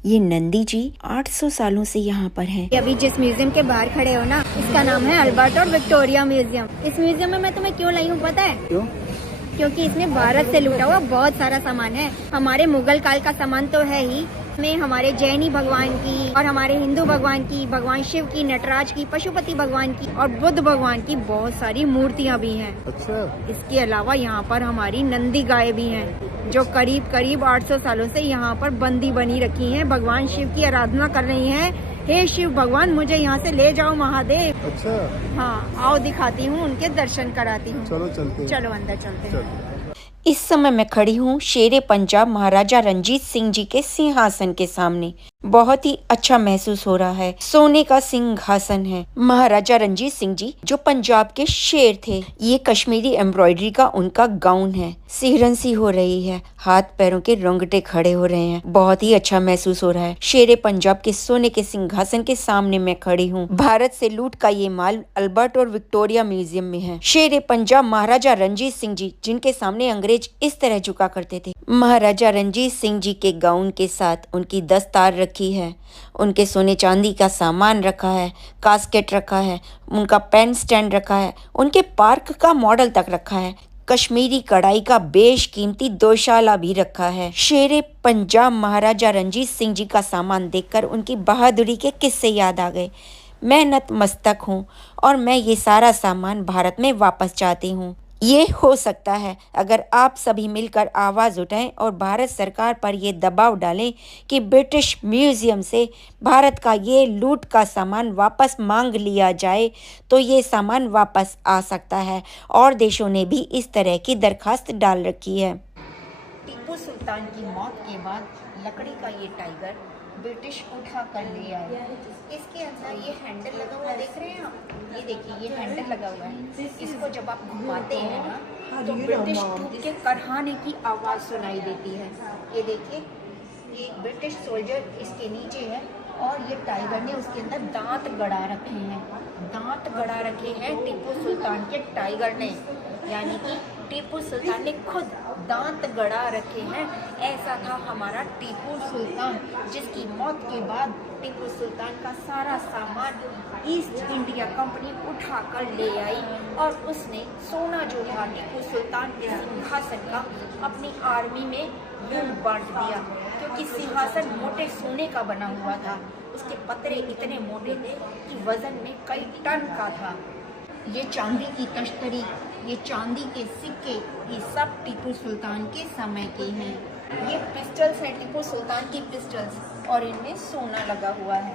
ये नंदी जी 800 सालों से यहाँ पर हैं। अभी जिस म्यूजियम के बाहर खड़े हो ना, इसका नाम है अल्बर्ट और विक्टोरिया म्यूजियम। इस म्यूजियम में मैं तुम्हें क्यों लाई हूँ पता है? क्यों? क्योंकि इसमें भारत से लूटा हुआ बहुत सारा सामान है। हमारे मुगल काल का सामान तो है ही, में हमारे जैनी भगवान की और हमारे हिंदू भगवान की, भगवान शिव की, नटराज की, पशुपति भगवान की और बुद्ध भगवान की बहुत सारी मूर्तियाँ भी हैं। अच्छा। इसके अलावा यहाँ पर हमारी नंदी गाय भी हैं, जो करीब 800 सालों से यहाँ पर बंदी बनी रखी हैं। भगवान शिव की आराधना कर रही हैं। हे शिव भगवान, मुझे यहाँ से ले जाओ महादेव। अच्छा। हाँ, आओ दिखाती हूँ, उनके दर्शन कराती हूँ। चलो चलते हैं। चलो अंदर चलते हैं। इस समय मैं खड़ी हूँ शेरे पंजाब महाराजा रंजीत सिंह जी के सिंहासन के सामने। बहुत ही अच्छा महसूस हो रहा है। सोने का सिंहासन है। महाराजा रंजीत सिंह जी जो पंजाब के शेर थे। ये कश्मीरी एम्ब्रॉयडरी का उनका गाउन है। सिहरन सी हो रही है, हाथ पैरों के रोंगटे खड़े हो रहे हैं। बहुत ही अच्छा महसूस हो रहा है। शेरे पंजाब के सोने के सिंहासन के सामने मैं खड़ी हूँ। भारत से लूट का ये माल अल्बर्ट और विक्टोरिया म्यूजियम में है। शेरे पंजाब महाराजा रंजीत सिंह जी, जिनके सामने अंग्रेज इस तरह झुका करते थे। महाराजा रंजीत सिंह जी के गाउन के साथ उनकी दस्तार रखी है, उनके सोने चांदी का सामान रखा है, कास्केट रखा है, उनका पेन स्टैंड रखा है, उनके पार्क का मॉडल तक रखा है। कश्मीरी कढ़ाई का बेशकीमती दोशाला भी रखा है। शेरे पंजाब महाराजा रंजीत सिंह जी का सामान देखकर उनकी बहादुरी के किस्से याद आ गए। मैं नतमस्तक हूँ और मैं ये सारा सामान भारत में वापस चाहती हूँ। ये हो सकता है अगर आप सभी मिलकर आवाज़ उठाएं और भारत सरकार पर ये दबाव डालें कि ब्रिटिश म्यूजियम से भारत का ये लूट का सामान वापस मांग लिया जाए, तो ये सामान वापस आ सकता है। और देशों ने भी इस तरह की दरखास्त डाल रखी है। टीपू सुल्तान की मौत के बाद लकड़ी का ये टाइगर ब्रिटिश उठा कर ले आए। इसके अंदर ये हैंडल लगा हुआ देख रहे हैं आप? ये देखिए, ये हैंडल लगा हुआ है। इसको जब आप घुमाते हैं ना, तो ब्रिटिश ट्रूप के करहाने की आवाज़ सुनाई देती है। ये देखिए, ये ब्रिटिश सोल्जर इसके नीचे है और ये टाइगर ने उसके अंदर दांत गड़ा रखे हैं। दांत गड़ा रखे हैं टीपू सुल्तान के टाइगर ने, यानी कि टीपू सुल्तान ने खुद दांत गड़ा रखे हैं। ऐसा था हमारा टीपू सुल्तान, जिसकी मौत के बाद टीपू सुल्तान का सारा सामान ईस्ट इंडिया कंपनी उठा कर ले आई और उसने सोना जो था टीपू सुल्तान के सिंहासन का अपनी आर्मी में यूं बांट दिया, क्योंकि सिंहासन मोटे सोने का बना हुआ था। उसके पतरे इतने मोटे थे कि वजन में कई टन का था। ये चांदी की तश्तरी, ये चांदी के सिक्के, ये सब टीपू सुल्तान के समय के हैं। ये पिस्टल्स हैं, टीपू सुल्तान की पिस्टल्स, और इनमें सोना लगा हुआ है।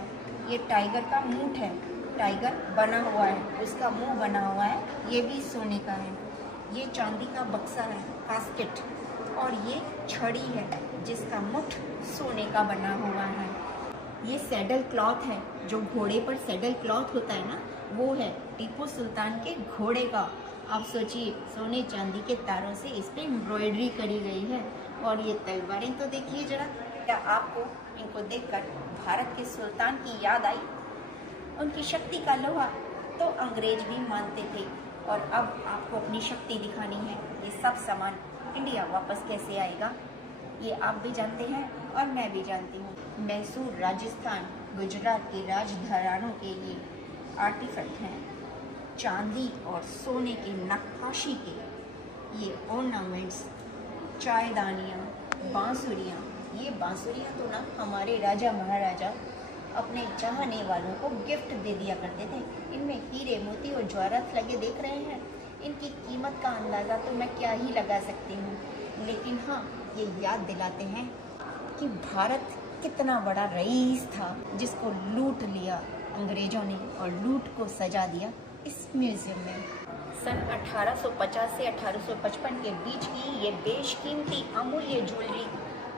ये टाइगर का मूठ है, टाइगर बना हुआ है, उसका मुंह बना हुआ है, ये भी सोने का है। ये चांदी का बक्सा है, कास्केट, और ये छड़ी है जिसका मुठ सोने का बना हुआ है। ये सैडल क्लॉथ है, जो घोड़े पर सैडल क्लॉथ होता है ना, वो है टीपू सुल्तान के घोड़े का। आप सोचिए, सोने चांदी के तारों से इस पे एम्ब्रॉयडरी करी गई है। और ये तलवारें तो देखिए जरा। क्या आपको इनको देखकर भारत के सुल्तान की याद आई? उनकी शक्ति का लोहा तो अंग्रेज भी मानते थे, और अब आपको अपनी शक्ति दिखानी है। ये सब सामान इंडिया वापस कैसे आएगा, ये आप भी जानते हैं और मैं भी जानती हूँ। मैसूर, राजस्थान, गुजरात के राजघरानों के ये आर्टिफैक्ट हैं। चांदी और सोने के नक्काशी के ये ऑर्नामेंट्स, चायदानियाँ, बांसुरियाँ। ये बांसुरियाँ तो ना हमारे राजा महाराजा अपने चाहने वालों को गिफ्ट दे दिया करते थे। इनमें हीरे, मोती और जवाहरात लगे देख रहे हैं। इनकी कीमत का अंदाज़ा तो मैं क्या ही लगा सकती हूँ, लेकिन हाँ, ये याद दिलाते हैं कि भारत कितना बड़ा रईस था, जिसको लूट लिया अंग्रेज़ों ने और लूट को सजा दिया इस म्यूज़ियम में। सन 1850 से 1855 के बीच की ये बेशकीमती अमूल्य ज्वेलरी,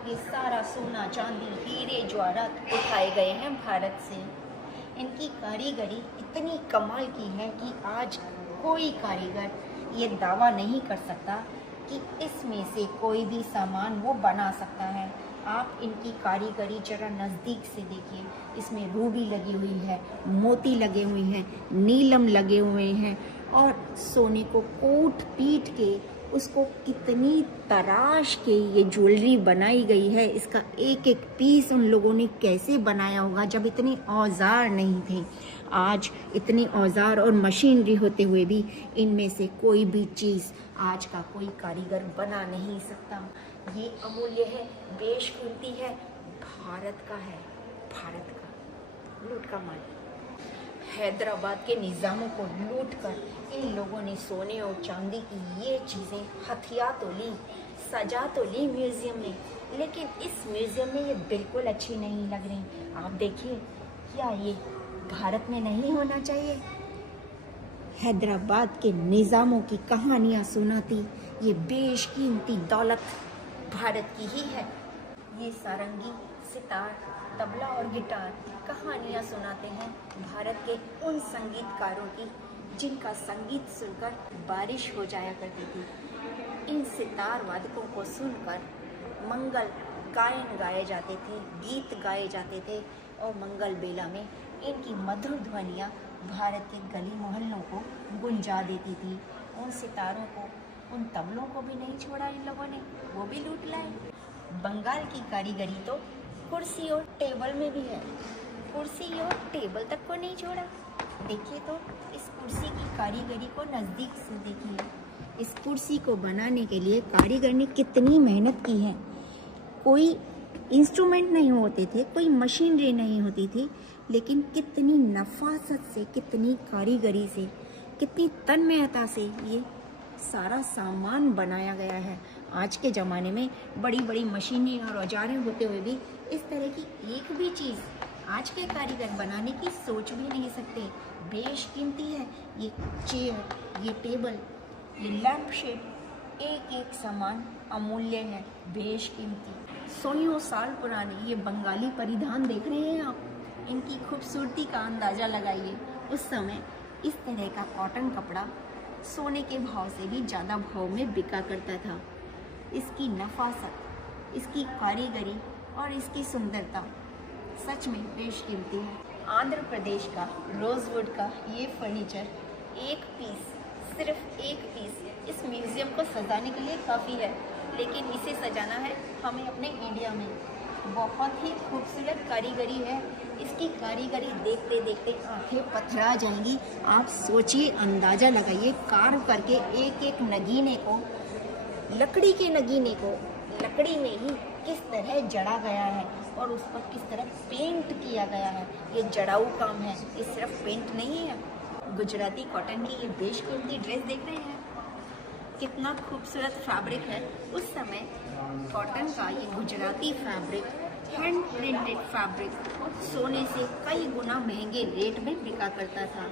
ये सारा सोना, चांदी, हीरे, जवाहरात उठाए गए हैं भारत से। इनकी कारीगरी इतनी कमाल की है कि आज कोई कारीगर ये दावा नहीं कर सकता कि इसमें से कोई भी सामान वो बना सकता है। आप इनकी कारीगरी जरा नज़दीक से देखिए। इसमें रूबी लगी हुई है, मोती लगे हुए हैं, नीलम लगे हुए हैं, और सोने को कूट पीट के उसको कितनी तराश के ये ज्वेलरी बनाई गई है। इसका एक एक पीस उन लोगों ने कैसे बनाया होगा जब इतने औजार नहीं थे। आज इतने औजार और मशीनरी होते हुए भी इनमें से कोई भी चीज़ आज का कोई कारीगर बना नहीं सकता। ये अमूल्य है, बेशकीमती है, भारत का है, भारत का लूट का माल। हैदराबाद के निज़ामों को लूटकर इन लोगों ने सोने और चांदी की ये चीज़ें हथिया तो ली, सजा तो ली म्यूज़ियम में, लेकिन इस म्यूज़ियम में ये बिल्कुल अच्छी नहीं लग रही। आप देखिए, क्या ये भारत में नहीं होना चाहिए? हैदराबाद के निज़ामों की कहानियाँ सुनाती ये बेशकीमती दौलत भारत की ही है। ये सारंगी, सितार, तबला और गिटार कहानियाँ सुनाते हैं भारत के उन संगीतकारों की जिनका संगीत सुनकर बारिश हो जाया करती थी। इन सितार वादकों को सुनकर मंगल गायन गाए जाते थे, गीत गाए जाते थे और मंगल बेला में इनकी मधुर ध्वनियाँ भारत के गली मोहल्लों को गुंजा देती थी। उन सितारों को, उन तबलों को भी नहीं छोड़ा इन लोगों ने, वो भी लूट लाए। बंगाल की कारीगरी तो कुर्सी और टेबल में भी है, कुर्सी और टेबल तक को नहीं छोड़ा। देखिए तो इस कुर्सी की कारीगरी को नज़दीक से देखिए। इस कुर्सी को बनाने के लिए कारीगर ने कितनी मेहनत की है। कोई इंस्ट्रूमेंट नहीं होते थे, कोई मशीनरी नहीं होती थी, लेकिन कितनी नफासत से, कितनी कारीगरी से, कितनी तन्मयता से ये सारा सामान बनाया गया है। आज के ज़माने में बड़ी बड़ी मशीनें और औजारें होते हुए भी इस तरह की एक भी चीज़ आज के कारीगर बनाने की सोच भी नहीं सकते। बेशकीमती है ये चेयर, ये टेबल, ये लैंप शेड, एक एक सामान अमूल्य है, बेशकीमती। सौयों साल पुराने ये बंगाली परिधान देख रहे हैं आप, इनकी खूबसूरती का अंदाज़ा लगाइए। उस समय इस तरह का कॉटन कपड़ा सोने के भाव से भी ज़्यादा भाव में बिका करता था। इसकी नफासत, इसकी कारीगरी और इसकी सुंदरता सच में बेशकीमती है। आंध्र प्रदेश का रोजवुड का ये फर्नीचर एक पीस, सिर्फ एक पीस इस म्यूज़ियम को सजाने के लिए काफ़ी है, लेकिन इसे सजाना है हमें अपने इंडिया में। बहुत ही खूबसूरत कारीगरी है। इसकी कारीगरी देखते देखते आंखें पथरा जाएंगी। आप सोचिए, अंदाज़ा लगाइए, कार्व करके एक एक नगीने को, लकड़ी के नगीने को लकड़ी में ही किस तरह जड़ा गया है और उस पर किस तरह पेंट किया गया है। ये जड़ाऊ काम है, ये सिर्फ पेंट नहीं है। गुजराती कॉटन की ये बेशकीमती ड्रेस देख रहे हैं, कितना खूबसूरत फैब्रिक है। उस समय कॉटन का ये Gujarati fabric, hand printed fabric, सोने से कई गुना महंगे रेट में बिका करता था।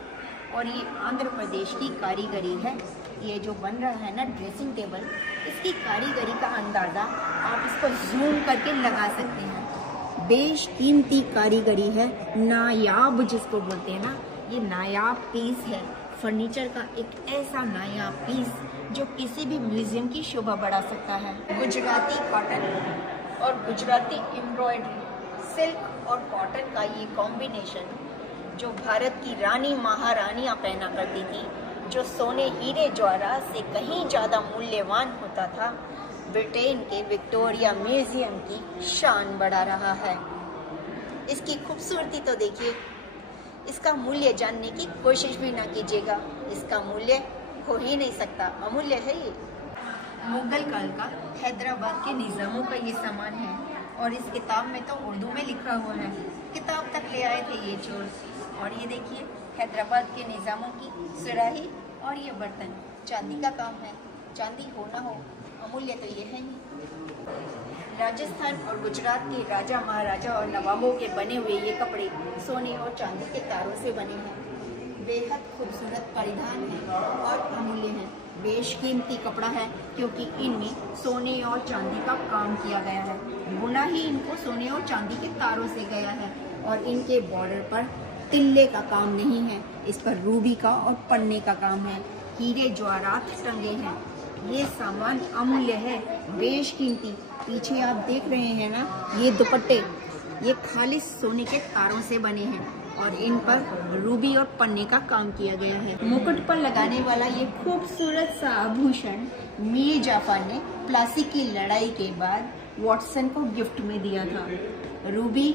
और ये आंध्र प्रदेश की कारीगरी है। ये जो बन रहा है ना ड्रेसिंग टेबल, इसकी कारीगरी का अंदाज़ा आप इसको जूम करके लगा सकते हैं। बेशकीमती कारीगरी है, नायाब जिसको बोलते हैं ना, ये नायाब पीस है। फर्नीचर का एक ऐसा नायाब पीस जो किसी भी म्यूज़ियम की शोभा बढ़ा सकता है। गुजराती कॉटन और गुजराती एम्ब्रॉयडरी, सिल्क और कॉटन का ये कॉम्बिनेशन जो भारत की रानी महारानियाँ पहना करती थी, जो सोने हीरे जवाहरात से कहीं ज़्यादा मूल्यवान होता था, ब्रिटेन के विक्टोरिया म्यूज़ियम की शान बढ़ा रहा है। इसकी खूबसूरती तो देखिए, इसका मूल्य जानने की कोशिश भी ना कीजिएगा, इसका मूल्य हो ही नहीं सकता, अमूल्य है ये। मुगल काल का हैदराबाद के निज़ामों का ये सामान है और इस किताब में तो उर्दू में लिखा हुआ है। किताब तक ले आए थे ये चोर। और ये देखिए, हैदराबाद के निज़ामों की सुराही और ये बर्तन चांदी का काम है। चांदी हो ना हो, अमूल्य तो ये है ही। राजस्थान और गुजरात के राजा महाराजा और नवाबों के बने हुए ये कपड़े सोने और चांदी के तारों से बने हैं। बेहद खूबसूरत परिधान है और अमूल्य है। बेशकीमती कपड़ा है क्योंकि इनमें सोने और चांदी का काम किया गया है। बुना ही इनको सोने और चांदी के तारों से गया है और इनके बॉर्डर पर तिल्ले का काम नहीं है, इस पर रूबी का और पन्ने का काम है। हीरे जवाहरात टंगे हैं। ये सामान अमूल्य है, बेशकीमती। पीछे आप देख रहे हैं ना, ये दुपट्टे, ये खालिश सोने के तारों से बने हैं और इन पर रूबी और पन्ने का काम किया गया है। मुकुट पर लगाने वाला ये खूबसूरत सा आभूषण मीर जाफर ने प्लासी की लड़ाई के बाद वॉटसन को गिफ्ट में दिया था। रूबी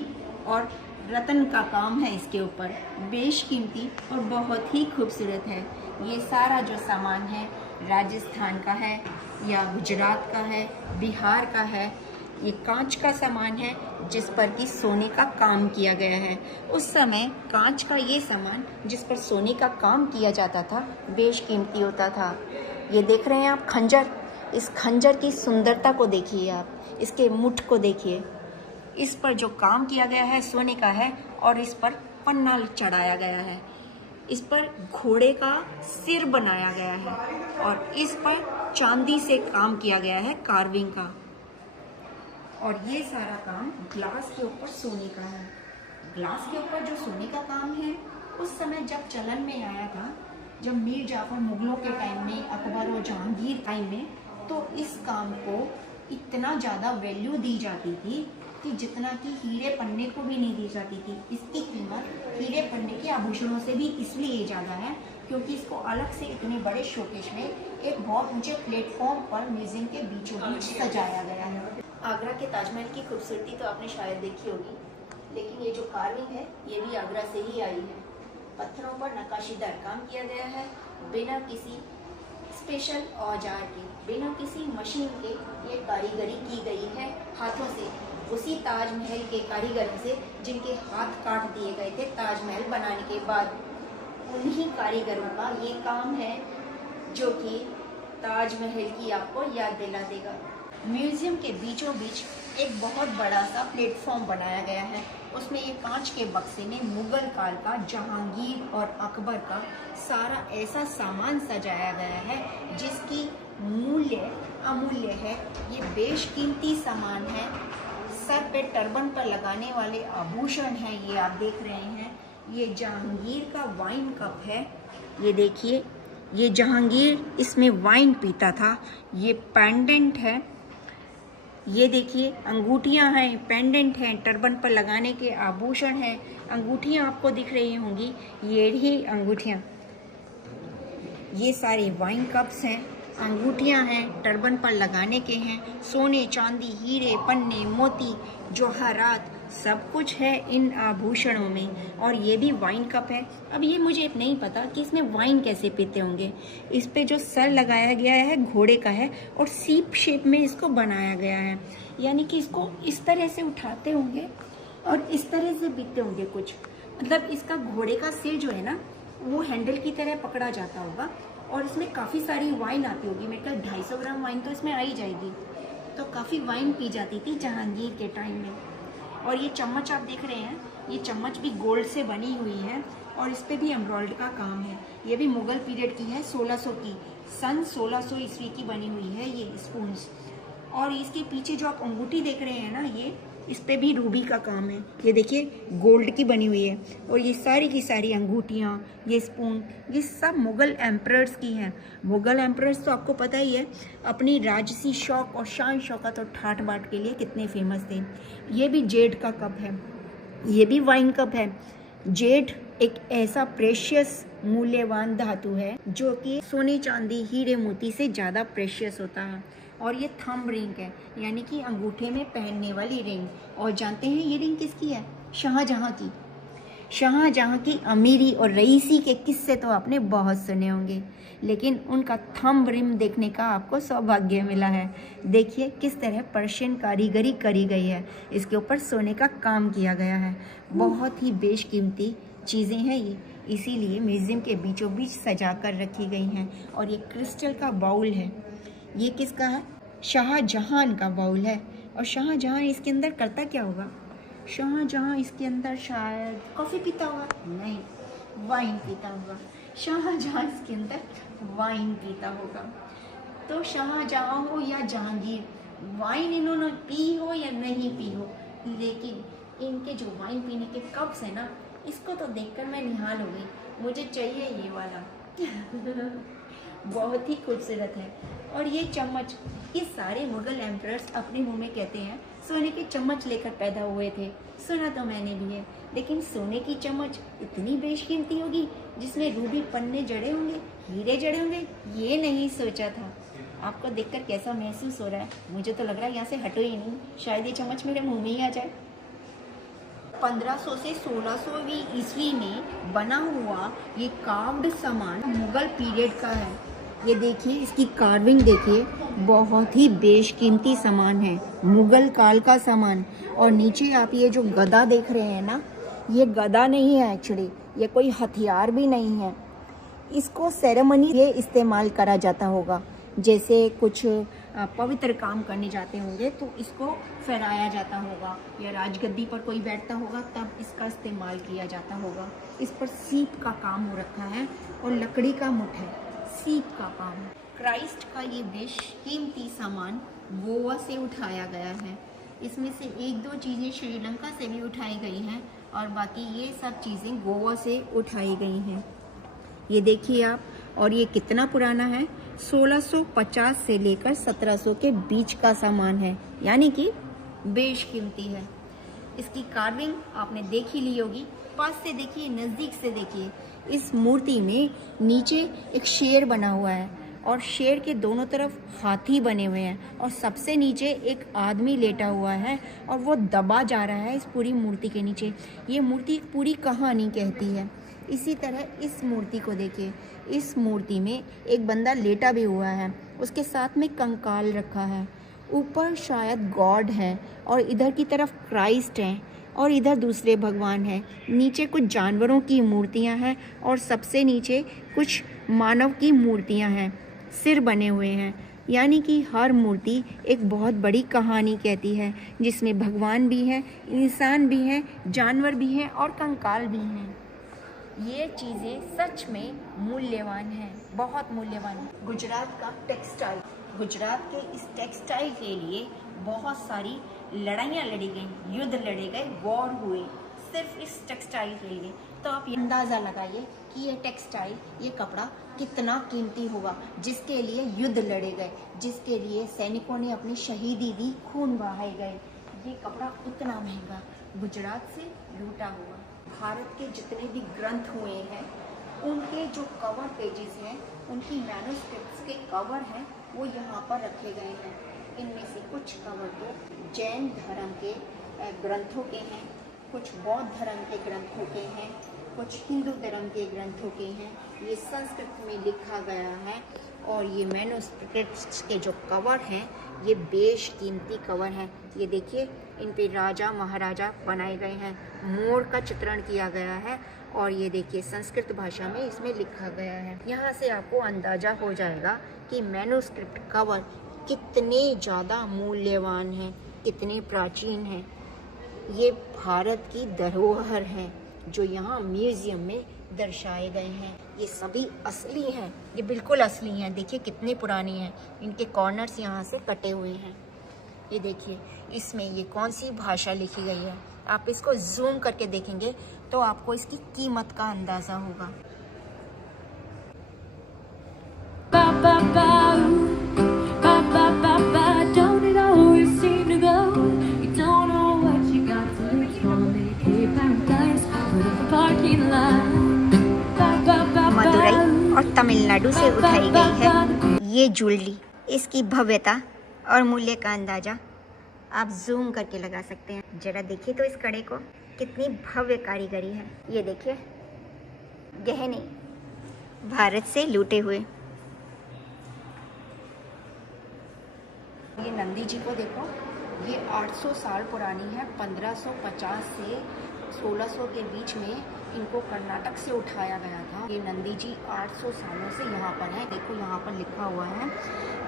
और रतन का काम है इसके ऊपर, बेशकीमती और बहुत ही खूबसूरत है। ये सारा जो सामान है राजस्थान का है या गुजरात का है, बिहार का है। ये कांच का सामान है जिस पर कि सोने का काम किया गया है। उस समय कांच का ये सामान जिस पर सोने का काम किया जाता था बेशकीमती होता था। ये देख रहे हैं आप खंजर, इस खंजर की सुंदरता को देखिए आप, इसके मुठ को देखिए। इस पर जो काम किया गया है सोने का है और इस पर पन्ना चढ़ाया गया है। इस पर घोड़े का सिर बनाया गया है और इस पर चांदी से काम किया गया है, कार्विंग का। और ये सारा काम ग्लास के ऊपर सोने का है। ग्लास के ऊपर जो सोने का काम है उस समय जब चलन में आया था, जब मीर जाफर मुगलों के टाइम में, अकबर और जहांगीर टाइम में, तो इस काम को इतना ज़्यादा वैल्यू दी जाती थी कि जितना कि हीरे पन्ने को भी नहीं दी जाती थी। इसकी कीमत हीरे पन्ने के आभूषणों से भी इसलिए ज़्यादा है क्योंकि इसको अलग से इतने बड़े शोकेस में एक बहुत ऊंचे प्लेटफॉर्म पर म्यूजियम के बीचों बीच सजाया गया है। आगरा के ताजमहल की खूबसूरती तो आपने शायद देखी होगी, लेकिन ये जो कार्विंग है ये भी आगरा से ही आई है। पत्थरों पर नक्काशीदार काम किया गया है, बिना किसी स्पेशल औजार के, बिना किसी मशीन के ये कारीगरी की गई है हाथों से, उसी ताजमहल के कारीगरों से जिनके हाथ काट दिए गए थे ताजमहल बनाने के बाद। उन्हीं कारीगरों का ये काम है जो कि ताजमहल की आपको याद दिला देगा। म्यूजियम के बीचों बीच एक बहुत बड़ा सा प्लेटफॉर्म बनाया गया है। उसमें ये कांच के बक्से में मुगल काल का, जहांगीर और अकबर का सारा ऐसा सामान सजाया गया है जिसकी मूल्य अमूल्य है। ये बेशकीमती सामान है। सर पे टर्बन पर लगाने वाले आभूषण हैं, ये आप देख रहे हैं। ये जहांगीर का वाइन कप है, ये देखिए, ये जहांगीर इसमें वाइन पीता था। ये पेंडेंट है, ये देखिए, अंगूठियां हैं, पेंडेंट हैं, टर्बन पर लगाने के आभूषण हैं। अंगूठियां आपको दिख रही होंगी, ये ही अंगूठियां, ये सारे वाइन कप्स हैं, अंगूठियां हैं, टर्बन पर लगाने के हैं। सोने, चांदी, हीरे, पन्ने, मोती, जवाहरात सब कुछ है इन आभूषणों में। और ये भी वाइन कप है। अब ये मुझे नहीं पता कि इसमें वाइन कैसे पीते होंगे। इस पे जो सर लगाया गया है घोड़े का है और सीप शेप में इसको बनाया गया है, यानी कि इसको इस तरह से उठाते होंगे और इस तरह से पीते होंगे कुछ। मतलब इसका घोड़े का सिर जो है ना वो हैंडल की तरह पकड़ा जाता होगा और इसमें काफ़ी सारी वाइन आती होगी। मेरे ख्याल 250 ग्राम वाइन तो इसमें आ ही जाएगी। तो काफ़ी वाइन पी जाती थी जहांगीर के टाइम में। और ये चम्मच आप देख रहे हैं, ये चम्मच भी गोल्ड से बनी हुई है और इस पे भी एम्ब्रॉयडरी का काम है। ये भी मुगल पीरियड की है, 1600 की, सन 1600 ईस्वी की बनी हुई है ये स्पून्स। और इसके पीछे जो आप अंगूठी देख रहे हैं ना, ये इस पे भी रूबी का काम है। ये देखिए गोल्ड की बनी हुई है। और ये सारी की सारी अंगूठियाँ, ये स्पून, ये सब मुग़ल एम्परर्स की हैं। मुग़ल एम्परर्स तो आपको पता ही है, अपनी राजसी शौक और शान शौकत और ठाट बाट के लिए कितने फेमस थे। ये भी जेड का कप है, ये भी वाइन कप है। जेड एक ऐसा प्रेशियस मूल्यवान धातु है जो कि सोने, चांदी, हीरे, मोती से ज़्यादा प्रेशियस होता है। और ये थंब रिंग है, यानी कि अंगूठे में पहनने वाली रिंग। और जानते हैं ये रिंग किसकी है? शाहजहां की। शाहजहां की अमीरी और रईसी के किस्से तो आपने बहुत सुने होंगे, लेकिन उनका थंब रिंग देखने का आपको सौभाग्य मिला है। देखिए किस तरह पर्शियन कारीगरी करी गई है, इसके ऊपर सोने का काम किया गया है। बहुत ही बेशकीमती चीज़ें हैं ये, इसीलिए म्यूज़ियम के बीचों बीच सजा कर रखी गई हैं। और ये क्रिस्टल का बाउल है, ये किसका है? शाहजहां का बाउल है। और शाहजहां इसके अंदर करता क्या होगा? शाहजहां इसके अंदर शायद कॉफ़ी पीता होगा, नहीं, वाइन पीता होगा। शाहजहां इसके अंदर वाइन पीता होगा। तो शाहजहां हो या जहांगीर, वाइन इन्होंने पी हो या नहीं पी हो, लेकिन इनके जो वाइन पीने के कप्स हैं ना, इसको तो देखकर मैं निहाल हो गई। मुझे चाहिए ये वाला बहुत ही खूबसूरत है। और ये चम्मच, ये सारे मुगल एम्परर्स अपने मुंह में कहते हैं सोने के चम्मच लेकर पैदा हुए थे। सुना तो मैंने भी है, लेकिन सोने की चम्मच इतनी बेशकीमती होगी जिसमें रूबी पन्ने जड़े होंगे, हीरे जड़े होंगे, ये नहीं सोचा था। आपको देखकर कैसा महसूस हो रहा है? मुझे तो लग रहा है यहाँ से हटो ही नहीं, शायद ये चम्मच मेरे मुंह में ही आ जाए। 1500 से 1600वीं ईस्वी में बना हुआ ये कार्व्ड सामान मुगल पीरियड का है। ये देखिए, इसकी कार्विंग देखिए, बहुत ही बेशकीमती सामान है, मुगल काल का सामान। और नीचे आप ये जो गदा देख रहे हैं ना, ये गदा नहीं है एक्चुअली, ये कोई हथियार भी नहीं है। इसको सेरेमनी ये इस्तेमाल करा जाता होगा, जैसे कुछ पवित्र काम करने जाते होंगे तो इसको फहराया जाता होगा, या राजगद्दी पर कोई बैठता होगा तब इसका इस्तेमाल किया जाता होगा। इस पर सीप का काम हो रखा है और लकड़ी का मुठ है, सीप का काम है। क्राइस्ट का ये बेशकीमती सामान गोवा से उठाया गया है। इसमें से एक दो चीज़ें श्रीलंका से भी उठाई गई हैं और बाकी ये सब चीज़ें गोवा से उठाई गई हैं। ये देखिए आप, और ये कितना पुराना है, 1650 से लेकर 1700 के बीच का सामान है, यानी कि बेशकीमती है। इसकी कार्विंग आपने देख ही ली होगी, पास से देखिए, नज़दीक से देखिए। इस मूर्ति में नीचे एक शेर बना हुआ है और शेर के दोनों तरफ हाथी बने हुए हैं और सबसे नीचे एक आदमी लेटा हुआ है और वो दबा जा रहा है इस पूरी मूर्ति के नीचे। ये मूर्ति एक पूरी कहानी कहती है। इसी तरह इस मूर्ति को देखिए, इस मूर्ति में एक बंदा लेटा भी हुआ है, उसके साथ में कंकाल रखा है, ऊपर शायद गॉड है और इधर की तरफ क्राइस्ट है और इधर दूसरे भगवान हैं। नीचे कुछ जानवरों की मूर्तियां हैं और सबसे नीचे कुछ मानव की मूर्तियां हैं, सिर बने हुए हैं। यानी कि हर मूर्ति एक बहुत बड़ी कहानी कहती है, जिसमें भगवान भी हैं, इंसान भी हैं, जानवर भी हैं और कंकाल भी हैं। ये चीज़ें सच में मूल्यवान हैं, बहुत मूल्यवान। गुजरात का टेक्सटाइल, गुजरात के इस टेक्सटाइल के लिए बहुत सारी लड़ाइयाँ लड़ी गई, युद्ध लड़े गए, वॉर हुए सिर्फ इस टेक्सटाइल के लिए। तो आप ये अंदाज़ा लगाइए कि ये टेक्सटाइल, ये कपड़ा कितना कीमती होगा, जिसके लिए युद्ध लड़े गए, जिसके लिए सैनिकों ने अपनी शहीदी दी, खून बहाए गए। ये कपड़ा उतना महंगा गुजरात से लूटा हुआ। भारत के जितने भी ग्रंथ हुए हैं, उनके जो कवर पेजेस हैं, उनकी मैन्युस्क्रिप्ट्स के कवर हैं, वो यहाँ पर रखे गए हैं। इनमें से कुछ कवर तो जैन धर्म के ग्रंथों के हैं, कुछ बौद्ध धर्म के ग्रंथों के हैं, कुछ हिंदू धर्म के ग्रंथों के हैं। ये संस्कृत में लिखा गया है और ये मैन्युस्क्रिप्ट्स के जो कवर हैं, ये बेशकीमती कवर हैं। ये देखिए, इन पे राजा महाराजा बनाए गए हैं, मोर का चित्रण किया गया है और ये देखिए संस्कृत भाषा में इसमें लिखा गया है। यहाँ से आपको अंदाज़ा हो जाएगा कि मैन्युस्क्रिप्ट कवर कितने ज़्यादा मूल्यवान हैं, कितने प्राचीन हैं। ये भारत की धरोहर हैं जो यहाँ म्यूज़ियम में दर्शाए गए हैं। ये सभी असली हैं, ये बिल्कुल असली हैं। देखिए कितने पुरानी हैं, इनके कॉर्नर्स यहाँ से कटे हुए हैं। ये देखिए, इसमें ये कौन सी भाषा लिखी गई है। आप इसको जूम करके देखेंगे तो आपको इसकी कीमत का अंदाज़ा होगा। मदुरई और तमिलनाडु से उठाई गई है ये ज्वेलरी। इसकी भव्यता और मूल्य का अंदाज़ा आप जूम करके लगा सकते हैं। जरा देखिए तो इस कड़े को, कितनी भव्य कारीगरी है। ये देखिए, गहने भारत से लूटे हुए। ये नंदी जी को देखो, ये 800 साल पुरानी है। 1550 से 1600 के बीच में इनको कर्नाटक से उठाया गया था। ये नंदी जी 800 सालों से यहाँ पर है। देखो यहाँ पर लिखा हुआ है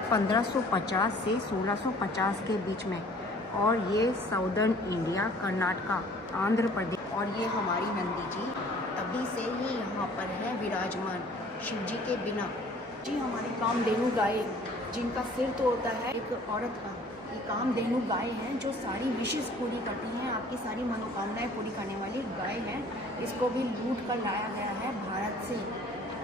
1550 से 1650 के बीच में। और ये साउदर्न इंडिया, कर्नाटका, आंध्र प्रदेश। और ये हमारी नंदी जी तभी से ही यहाँ पर है विराजमान, शिव जी के बिना। जी हमारी कामधेनु गाय, जिनका सिर तो होता है एक औरत का, ये कामधेनु गाय हैं जो सारी विशेष पूरी करती हैं, आपकी सारी मनोकामनाएं पूरी करने वाली गाय है। इसको भी लूट कर लाया गया है भारत से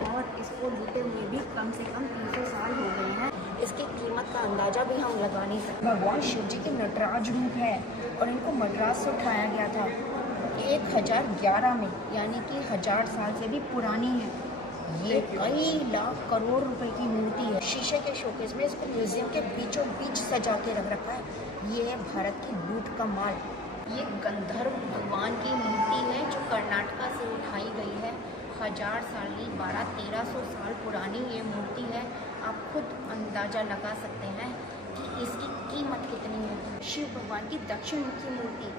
और इसको लूटे हुए भी कम से कम 300 साल हो गए हैं। इसकी कीमत का अंदाजा भी हम लगा नहीं सकते। भगवान शिव जी के नटराज रूप है और इनको मद्रास से उठाया गया था 1011 में, यानी कि 1000 साल से भी पुरानी है। ये कई लाख करोड़ रुपए की मूर्ति है। शीशे के शोकेस में इसको म्यूजियम के बीचों बीच सजा के रख रखा है। ये है भारत की लूट का माल। ये गंधर्व भगवान की मूर्ति है जो कर्नाटका से उठाई गई है। 1000 साल की 1200-1300 साल पुरानी ये मूर्ति है। आप खुद अंदाजा लगा सकते हैं कि इसकी कीमत कितनी है। शिव भगवान की दक्षिण मुखी मूर्ति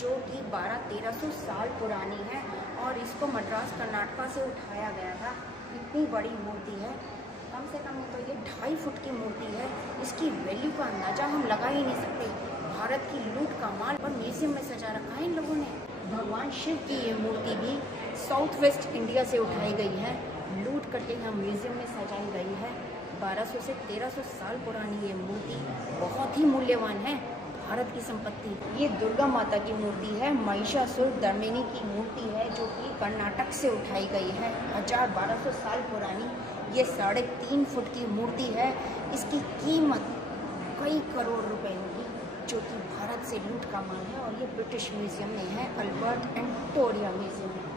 जो कि 1200-1300 साल पुरानी है और इसको मद्रास कर्नाटका से उठाया गया था। इतनी बड़ी मूर्ति है, कम से कम तो ये 2.5 फुट की मूर्ति है। इसकी वैल्यू का अंदाजा हम लगा ही नहीं सकते। भारत की लूट का माल और म्यूजियम में सजा रखा है इन लोगों ने। भगवान शिव की ये मूर्ति भी साउथ वेस्ट इंडिया से उठाई गई है, लूट करके यहाँ म्यूजियम में सजाई गई है। 1200 से 1300 साल पुरानी ये मूर्ति बहुत ही मूल्यवान है, भारत की संपत्ति। ये दुर्गा माता की मूर्ति है, महिषासुर दर्मिनी की मूर्ति है जो कि कर्नाटक से उठाई गई है। 1200 साल पुरानी ये 3.5 फुट की मूर्ति है। इसकी कीमत कई करोड़ रुपए होगी, जो कि भारत से लूट का माल है और ये ब्रिटिश म्यूजियम में है, अल्बर्ट एंड विक्टोरिया म्यूजियम में।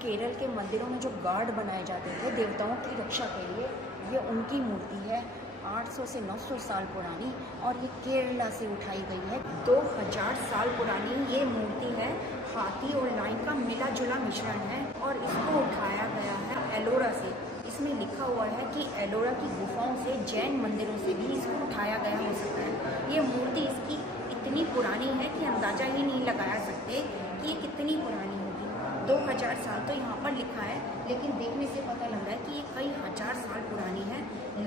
केरल के मंदिरों में जो गार्ड बनाए जाते थे देवताओं की रक्षा के लिए, ये उनकी मूर्ति है। 800 से 900 साल पुरानी और ये केरला से उठाई गई है। 2000 साल पुरानी ये मूर्ति है। हाथी और लाइन का मिला जुला मिश्रण है और इसको उठाया गया है एलोरा से। इसमें लिखा हुआ है कि एलोरा की गुफाओं से, जैन मंदिरों से भी इसको उठाया गया हो सकता है। ये मूर्ति इसकी इतनी पुरानी है कि अंदाजा ही नहीं लगाया सकते कि ये कितनी पुरानी होगी। 2000 साल तो यहाँ पर लिखा है, लेकिन देखने से पता लग रहा है कि ये कई हजार साल पुरानी है।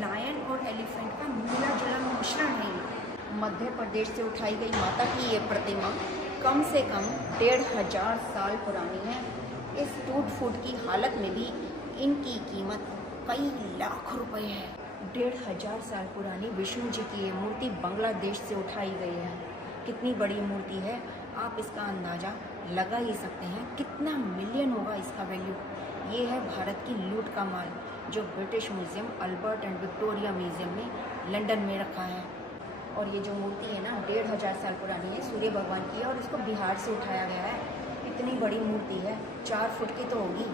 लायन और एलिफेंट का मिला जुला मिश्रण है ये। मध्य प्रदेश से उठाई गई माता की ये प्रतिमा कम से कम 1500 साल पुरानी है। इस टूट फूट की हालत में भी इनकी कीमत कई लाख रुपए है। 1500 साल पुरानी विष्णु जी की ये मूर्ति बांग्लादेश से उठाई गई है। कितनी बड़ी मूर्ति है, आप इसका अंदाज़ा लगा ही सकते हैं कितना मिलियन होगा इसका वैल्यू। ये है भारत की लूट का माल जो British museum, Albert and Victoria museum में लंदन में रखा है। और ये जो मूर्ति है ना 1500 साल पुरानी है, सूर्य भगवान की है और इसको बिहार से उठाया गया है। इतनी बड़ी मूर्ति है, 4 फुट की तो होगी,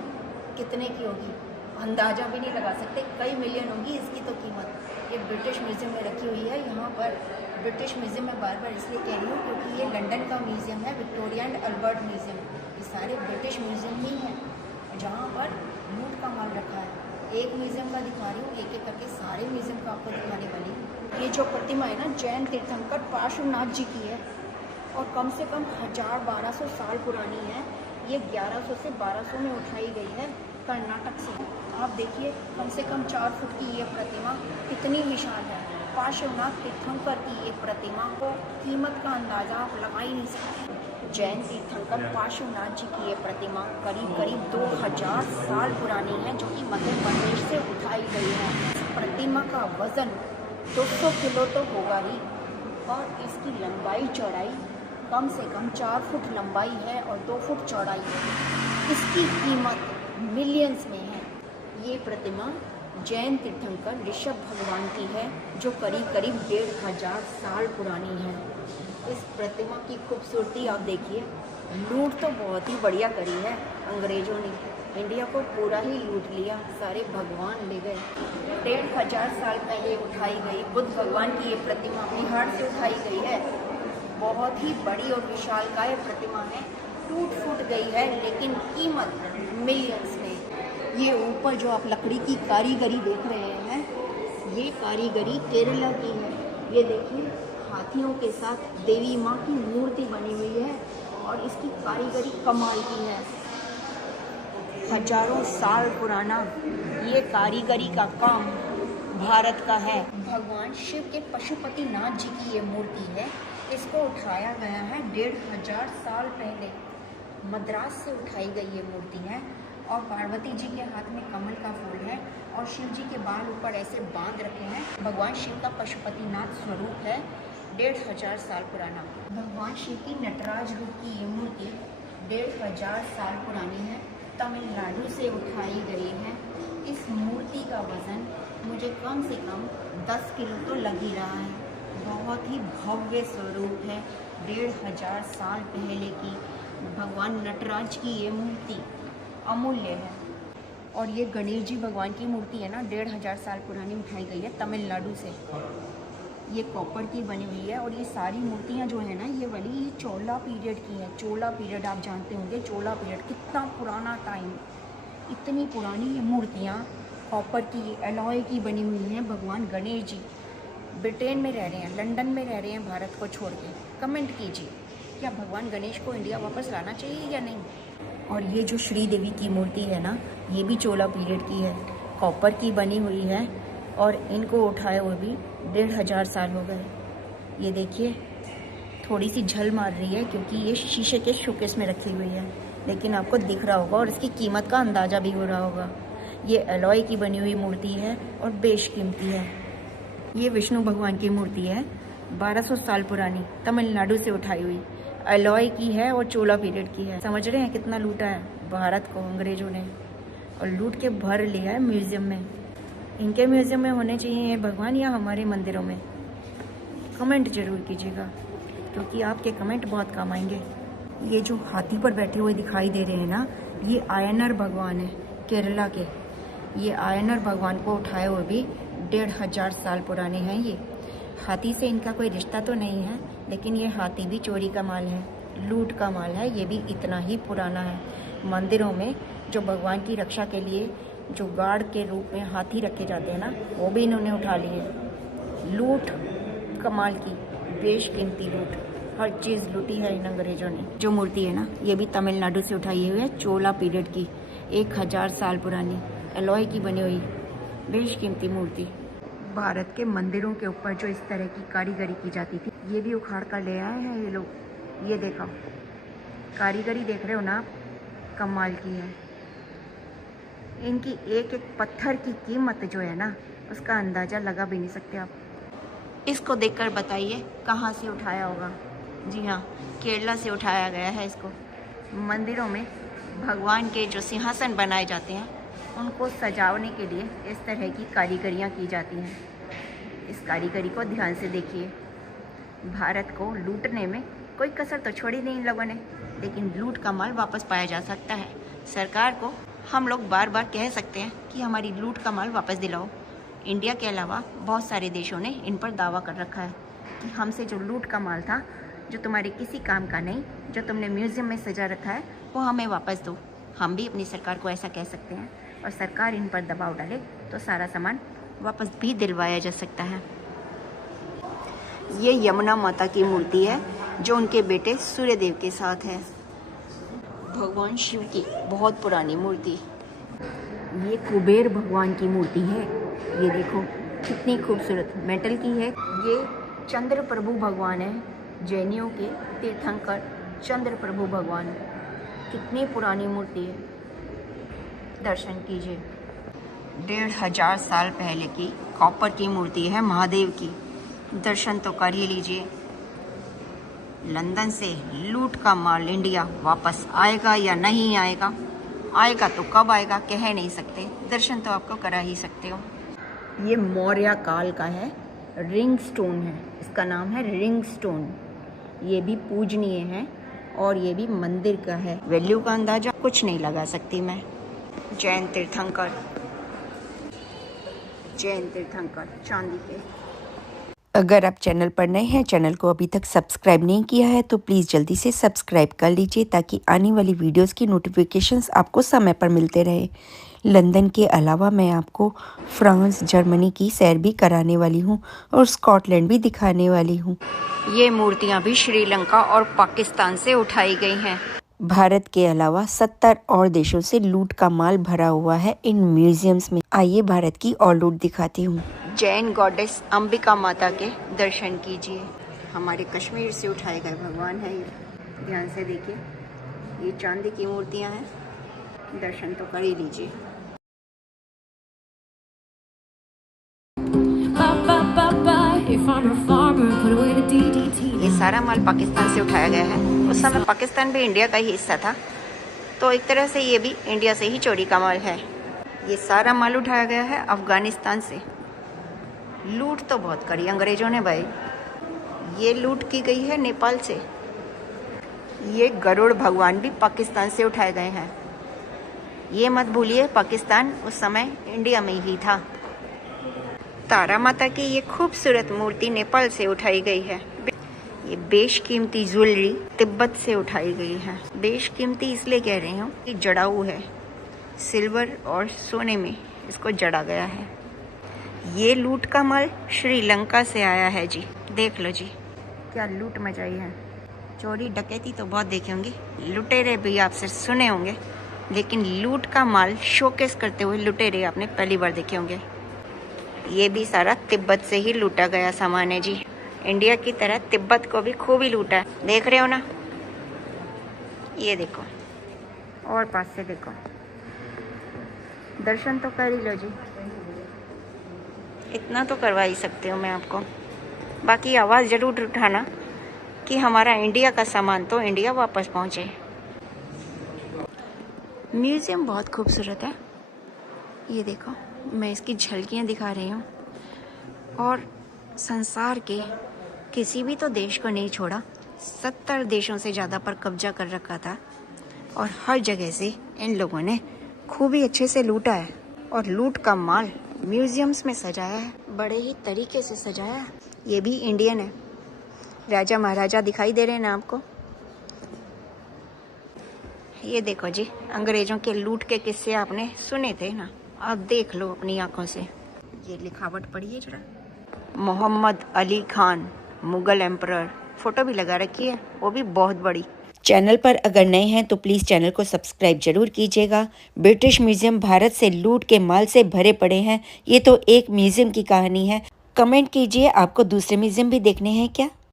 कितने की होगी अंदाजा भी नहीं लगा सकते, कई मिलियन होगी इसकी तो कीमत। ये ब्रिटिश म्यूजियम में रखी हुई है। यहाँ पर ब्रिटिश म्यूजियम में बार बार इसलिए कह रही हूँ क्योंकि ये लंदन का म्यूजियम है, विक्टोरिया एंड अल्बर्ट म्यूजियम। ये सारे ब्रिटिश म्यूजियम ही हैं जहाँ पर लूट का माल रखा है। एक म्यूजियम का दिखा रही हूँ, एक एक करके सारे म्यूजियम का आपको दिखाने वाली हूँ। ये जो प्रतिमा है ना जैन तीर्थंकर पार्श्वनाथ जी की है और कम से कम 1200 साल पुरानी है। ये 1100 से 1200 में उठाई गई है कर्नाटक से। आप देखिए कम से कम 4 फुट की ये प्रतिमा कितनी विशाल है। पार्श्वनाथ तीर्थंकर की ये प्रतिमा को कीमत का अंदाजा आप लगा ही नहीं सकते। जैन तीर्थंकर पार्श्वनाथ जी की ये प्रतिमा करीब 2000 साल पुरानी है जो कि मध्य प्रदेश से उठाई गई है। इस प्रतिमा का वजन 200 किलो तो होगा ही और इसकी लंबाई चौड़ाई कम से कम 4 फुट लंबाई है और 2 फुट चौड़ाई है। इसकी कीमत मिलियंस में है। ये प्रतिमा जैन तीर्थंकर ऋषभ भगवान की है जो करीब 1500 साल पुरानी है। इस प्रतिमा की खूबसूरती आप देखिए। लूट तो बहुत ही बढ़िया करी है अंग्रेजों ने, इंडिया को पूरा ही लूट लिया, सारे भगवान ले गए। 1500 साल पहले उठाई गई बुद्ध भगवान की ये प्रतिमा बिहार से उठाई गई है। बहुत ही बड़ी और विशालकाय प्रतिमा है, टूट फूट गई है लेकिन कीमत मिलियंस में। ये ऊपर जो आप लकड़ी की कारीगरी देख रहे हैं, ये कारीगरी केरला की है। ये देखिए हाथियों के साथ देवी माँ की मूर्ति बनी हुई है और इसकी कारीगरी कमाल की है। हजारों साल पुराना ये कारीगरी का काम भारत का है। भगवान शिव के पशुपति नाथ जी की ये मूर्ति है। इसको उठाया गया है 1500 साल पहले। मद्रास से उठाई गई ये मूर्ति है और पार्वती जी के हाथ में कमल का फूल है और शिव जी के बाल ऊपर ऐसे बांध रखे हैं। भगवान शिव का पशुपतिनाथ स्वरूप है, 1500 साल पुराना। भगवान शिव की नटराज रूप की ये मूर्ति 1500 साल पुरानी है। तमिलनाडु से उठाई गई है। इस मूर्ति का वज़न मुझे कम से कम 10 किलो तो लग ही रहा है। बहुत ही भव्य स्वरूप है। 1500 साल पहले की भगवान नटराज की ये मूर्ति अमूल्य है। और ये गणेश जी भगवान की मूर्ति है ना, 1500 साल पुरानी उठाई गई है तमिलनाडु से। ये कॉपर की बनी हुई है। और ये सारी मूर्तियाँ जो है ना, ये वाली ये चोला पीरियड की है। चोला पीरियड आप जानते होंगे, चोला पीरियड कितना पुराना टाइम। इतनी पुरानी ये मूर्तियाँ कॉपर की, एलॉय की बनी हुई हैं। भगवान गणेश जी ब्रिटेन में रह रहे हैं, लंदन में रह रहे हैं भारत को छोड़ के। कमेंट कीजिए, क्या भगवान गणेश को इंडिया वापस लाना चाहिए या नहीं। और ये जो श्री देवी की मूर्ति है ना, ये भी चोला पीरियड की है, कॉपर की बनी हुई है। और इनको उठाए हुए भी 1500 साल हो गए। ये देखिए, थोड़ी सी झल मार रही है क्योंकि ये शीशे के शोकेस में रखी हुई है, लेकिन आपको दिख रहा होगा और इसकी कीमत का अंदाज़ा भी हो रहा होगा। ये एलॉय की बनी हुई मूर्ति है और बेशकीमती है। ये विष्णु भगवान की मूर्ति है, 1200 साल पुरानी, तमिलनाडु से उठाई हुई, एलॉय की है और चोला पीरियड की है। समझ रहे हैं कितना लूटा है भारत को अंग्रेजों ने, और लूट के भर लिया है म्यूज़ियम में। इनके म्यूज़ियम में होने चाहिए ये भगवान या हमारे मंदिरों में। कमेंट जरूर कीजिएगा क्योंकि आपके कमेंट बहुत काम आएंगे। ये जो हाथी पर बैठे हुए दिखाई दे रहे हैं ना, ये आयनर भगवान है केरला के। ये आयनर भगवान को उठाए हुए भी 1500 साल पुराने हैं। ये हाथी से इनका कोई रिश्ता तो नहीं है, लेकिन ये हाथी भी चोरी का माल है, लूट का माल है। ये भी इतना ही पुराना है। मंदिरों में जो भगवान की रक्षा के लिए जो गार्ड के रूप में हाथी रखे जाते हैं ना, वो भी इन्होंने उठा लिए। लूट कमाल की, बेशकीमती लूट, हर चीज़ लूटी है इन अंग्रेजों ने। जो मूर्ति है ना, ये भी तमिलनाडु से उठाई हुई है, चोला पीरियड की, 1000 साल पुरानी, एलॉय की बनी हुई बेशकीमती मूर्ति। भारत के मंदिरों के ऊपर जो इस तरह की कारीगरी की जाती थी, ये भी उखाड़ कर ले आए हैं ये लोग। ये देखो, कारीगरी देख रहे हो ना आप, कमाल की है। इनकी एक एक पत्थर की कीमत जो है ना, उसका अंदाज़ा लगा भी नहीं सकते आप। इसको देखकर बताइए कहाँ से उठाया होगा। जी हाँ, केरला से उठाया गया है इसको। मंदिरों में भगवान के जो सिंहासन बनाए जाते हैं, उनको सजावने के लिए इस तरह की कारीगरियाँ की जाती हैं। इस कारीगरी को ध्यान से देखिए। भारत को लूटने में कोई कसर तो छोड़ी नहीं इन लोगों ने, लेकिन लूट का माल वापस पाया जा सकता है। सरकार को हम लोग बार बार कह सकते हैं कि हमारी लूट का माल वापस दिलाओ। इंडिया के अलावा बहुत सारे देशों ने इन पर दावा कर रखा है कि हमसे जो लूट का माल था, जो तुम्हारे किसी काम का नहीं, जो तुमने म्यूज़ियम में सजा रखा है, वो हमें वापस दो। हम भी अपनी सरकार को ऐसा कह सकते हैं, और सरकार इन पर दबाव डाले तो सारा सामान वापस भी दिलवाया जा सकता है। ये यमुना माता की मूर्ति है जो उनके बेटे सूर्यदेव के साथ है। भगवान शिव की बहुत पुरानी मूर्ति। ये कुबेर भगवान की मूर्ति है। ये देखो कितनी खूबसूरत, मेटल की है। ये चंद्र प्रभु भगवान है, जैनियों के तीर्थंकर चंद्र प्रभु भगवान। कितनी पुरानी मूर्ति है, दर्शन कीजिए। 1500 साल पहले की कॉपर की मूर्ति है महादेव की। दर्शन तो कर ही लीजिए। लंदन से लूट का माल इंडिया वापस आएगा या नहीं आएगा? आएगा तो कब आएगा कह नहीं सकते, दर्शन तो आपको करा ही सकते हो। ये मौर्य काल का है, रिंग स्टोन है, इसका नाम है रिंग स्टोन। ये भी पूजनीय है और ये भी मंदिर का है। वैल्यू का अंदाजा कुछ नहीं लगा सकती मैं। जैन तीर्थंकर चांदी के। अगर आप चैनल पर नए हैं, चैनल को अभी तक सब्सक्राइब नहीं किया है तो प्लीज़ जल्दी से सब्सक्राइब कर लीजिए ताकि आने वाली वीडियोस की नोटिफिकेशंस आपको समय पर मिलते रहे। लंदन के अलावा मैं आपको फ्रांस, जर्मनी की सैर भी कराने वाली हूं और स्कॉटलैंड भी दिखाने वाली हूं। ये मूर्तियां भी श्रीलंका और पाकिस्तान से उठाई गई हैं। भारत के अलावा 70 और देशों से लूट का माल भरा हुआ है इन म्यूजियम्स में। आइए भारत की और लूट दिखाती हूँ। जैन गॉडेस अंबिका माता के दर्शन कीजिए। हमारे कश्मीर से उठाए गए भगवान है ये, ध्यान से देखिए। ये चांदी की मूर्तियां हैं, दर्शन तो कर ही लीजिए। ये सारा माल पाकिस्तान से उठाया गया है। उस समय पाकिस्तान भी इंडिया का ही हिस्सा था, तो एक तरह से ये भी इंडिया से ही चोरी का माल है। ये सारा माल उठाया गया है अफगानिस्तान से। लूट तो बहुत करी अंग्रेजों ने भाई। ये लूट की गई है नेपाल से। ये गरुड़ भगवान भी पाकिस्तान से उठाए गए हैं। ये मत भूलिए पाकिस्तान उस समय इंडिया में ही था। तारा माता की ये खूबसूरत मूर्ति नेपाल से उठाई गई है। ये बेशकीमती ज्वेलरी तिब्बत से उठाई गई है। बेशकीमती इसलिए कह रही हूँ कि जड़ाऊ है, सिल्वर और सोने में इसको जड़ा गया है। ये लूट का माल श्रीलंका से आया है जी। देख लो जी क्या लूट मचाई है। चोरी डकैती तो बहुत देखे होंगे, लुटेरे भी आपसे सुने होंगे, लेकिन लूट का माल शोकेस करते हुए लुटेरे आपने पहली बार देखे होंगे। ये भी सारा तिब्बत से ही लूटा गया सामान है जी। इंडिया की तरह तिब्बत को भी खूब ही लूटा है। देख रहे हो ना, ये देखो और पास से देखो, दर्शन तो कर ही लो जी। इतना तो करवा ही सकती हूँ मैं आपको। बाकी आवाज़ ज़रूर उठाना कि हमारा इंडिया का सामान तो इंडिया वापस पहुँचे। म्यूज़ियम बहुत खूबसूरत है। ये देखो मैं इसकी झलकियाँ दिखा रही हूँ। और संसार के किसी भी तो देश को नहीं छोड़ा, 70 देशों से ज़्यादा पर कब्जा कर रखा था। और हर जगह से इन लोगों ने खूब ही अच्छे से लूटा है। और लूट का माल म्यूज़ियम्स में सजाया है, बड़े ही तरीके से सजाया है। ये भी इंडियन है। राजा महाराजा दिखाई दे रहे हैं ना आपको। ये देखो जी, अंग्रेजों के लूट के किस्से आपने सुने थे ना, अब देख लो अपनी आंखों से। ये लिखावट पढ़िए जरा, मोहम्मद अली खान मुगल एम्परर, फोटो भी लगा रखी है, वो भी बहुत बड़ी। चैनल पर अगर नए हैं तो प्लीज़ चैनल को सब्सक्राइब जरूर कीजिएगा। ब्रिटिश म्यूजियम भारत से लूट के माल से भरे पड़े हैं। ये तो एक म्यूजियम की कहानी है। कमेंट कीजिए आपको दूसरे म्यूजियम भी देखने हैं क्या।